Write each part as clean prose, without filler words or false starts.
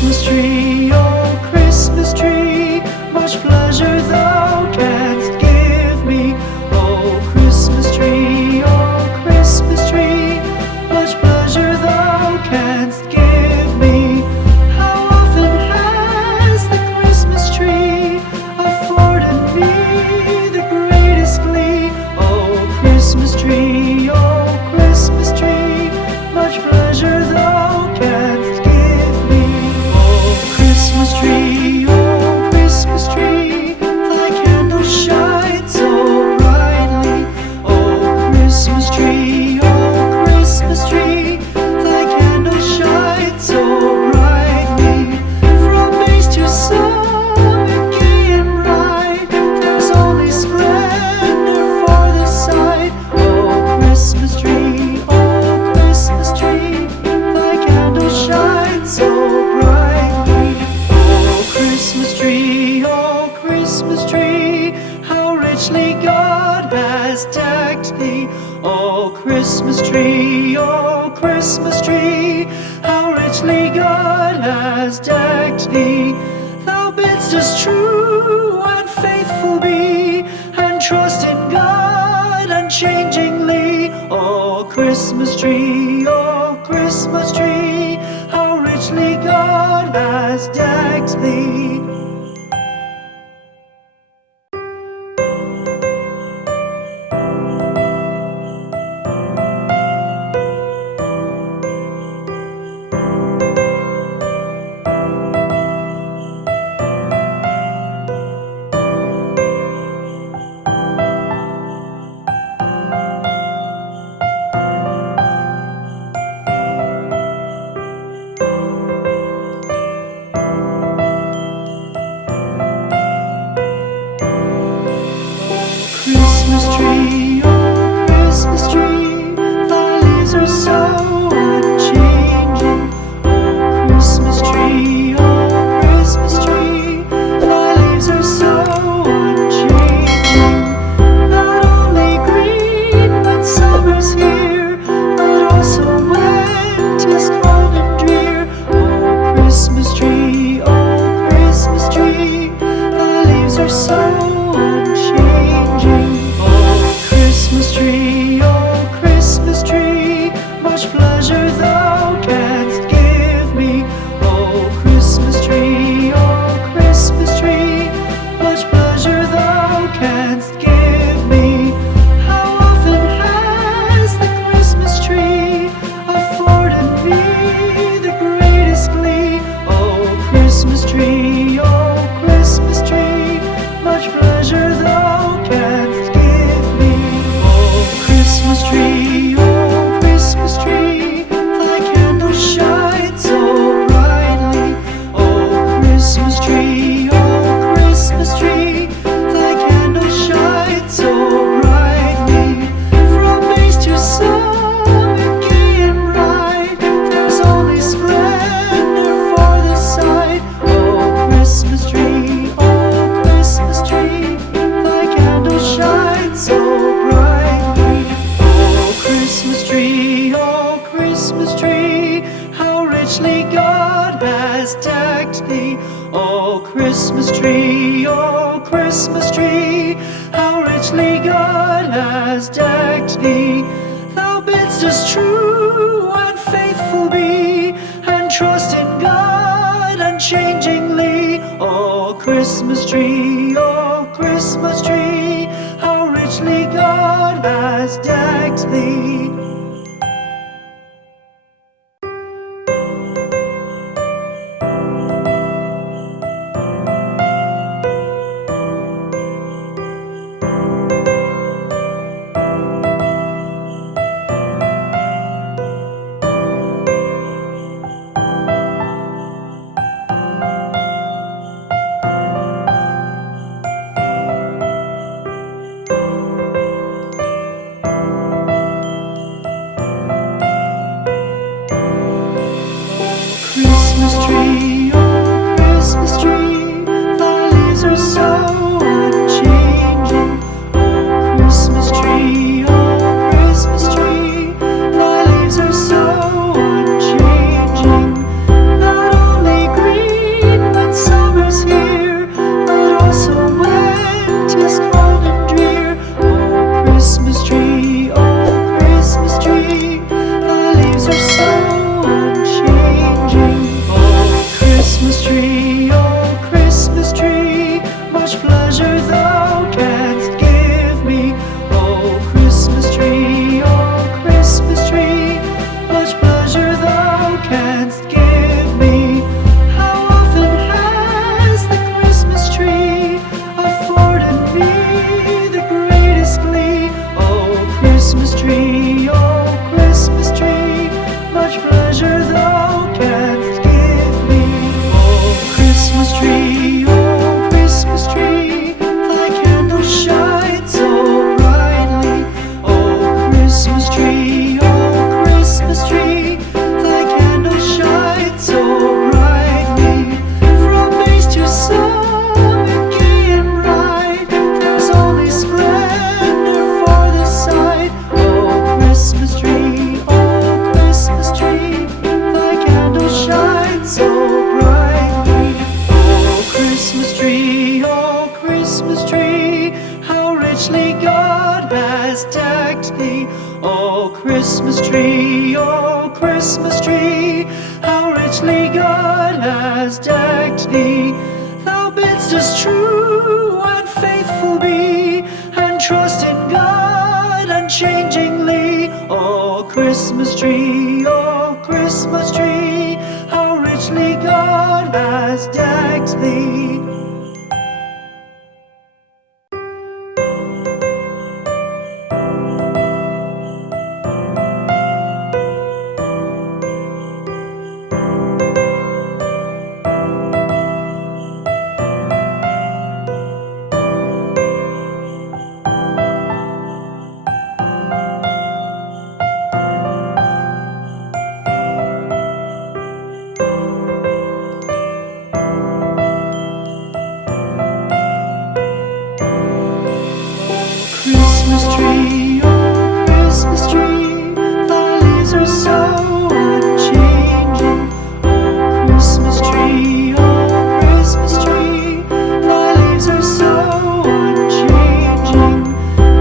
Christmas tree, oh Christmas tree, much pleasure thou canst give me. Oh Christmas tree, much pleasure thou canst give me. How often has the Christmas tree afforded me the greatest glee? Oh Christmas tree, much pleasure thou canst give me. Oh Christmas tree, thy candle shines so brightly. Oh Christmas tree, thy candle shines so brightly. From base to summit, gay and bright, there's only splendor for the sight. Oh Christmas tree, thy candle shines so brightly. Oh Christmas tree, how richly God has decked thee. Oh Christmas tree, how richly God has decked thee. Thou bidst us true and faithful be, and trust in God unchangingly. Oh Christmas tree, how richly God has decked thee. Christmas tree, thy leaves are so unchanging. Oh Christmas tree, thy leaves are so unchanging. Not only green when summer's here, but also when 'tis cold and drear. Oh Christmas tree, thy leaves are so unchanging. Oh Christmas tree, much pleasure thou canst give me. Oh Christmas tree, much pleasure thou canst give me. How often has the Christmas tree afforded me the greatest glee? Oh Christmas tree, much pleasure thou canst give me. Oh Christmas tree, thy candle shines so brightly. Oh Christmas tree, thy candle shines so brightly. From base to summit, gay and bright, there's only splendor for the sight. Oh Christmas tree, thy candle shines so brightly. Oh Christmas tree, how richly God has decked thee. Oh Christmas tree, how richly God has decked thee. Thou bidst us true and faithful be, and trust in God unchangingly. Oh Christmas tree, how richly God has decked thee. Christmas tree, how richly God has decked thee. Thou bidst us true and faithful be, and trust in God unchangingly. O Christmas tree, O Christmas tree, how richly God has decked thee. Christmas tree, oh Christmas tree, thy leaves are so unchanging. Oh Christmas tree, thy leaves are so unchanging.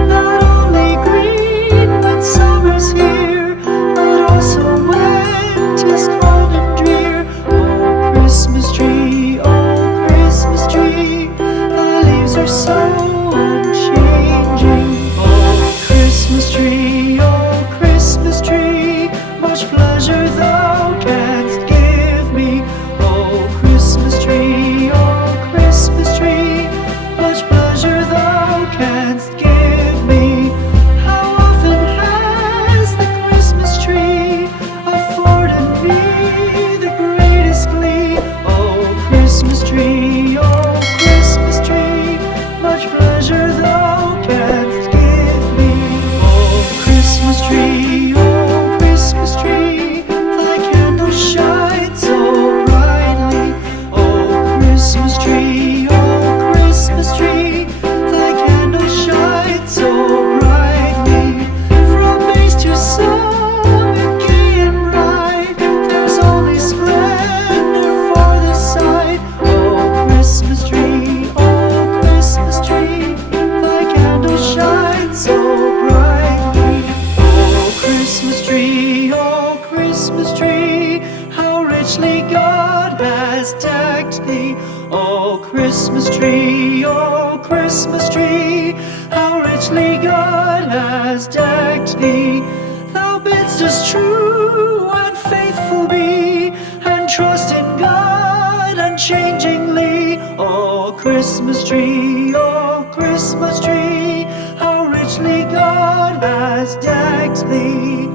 Not only green when summer's here, but also when 'tis cold and drear. Oh Christmas tree, thy leaves are so unchanging. Christmas tree, much pleasure thou canst give me. Oh Christmas tree, much pleasure thou canst give me. How often has the Christmas tree afforded me the greatest glee? Oh Christmas tree, much pleasure thou canst give me. Oh Christmas tree, thy candles shine so brightly. Oh Christmas tree, thy candles shine so brightly. From base to summit, gay and bright, there's only splendor for the sight. Oh Christmas tree, thy candles shine so brightly. Oh Christmas tree, how richly God has decked thee. Oh Christmas tree, how richly God has decked thee. Thou bidst us true and faithful be, and trust in God unchangingly. Oh Christmas tree, how richly God has decked thee.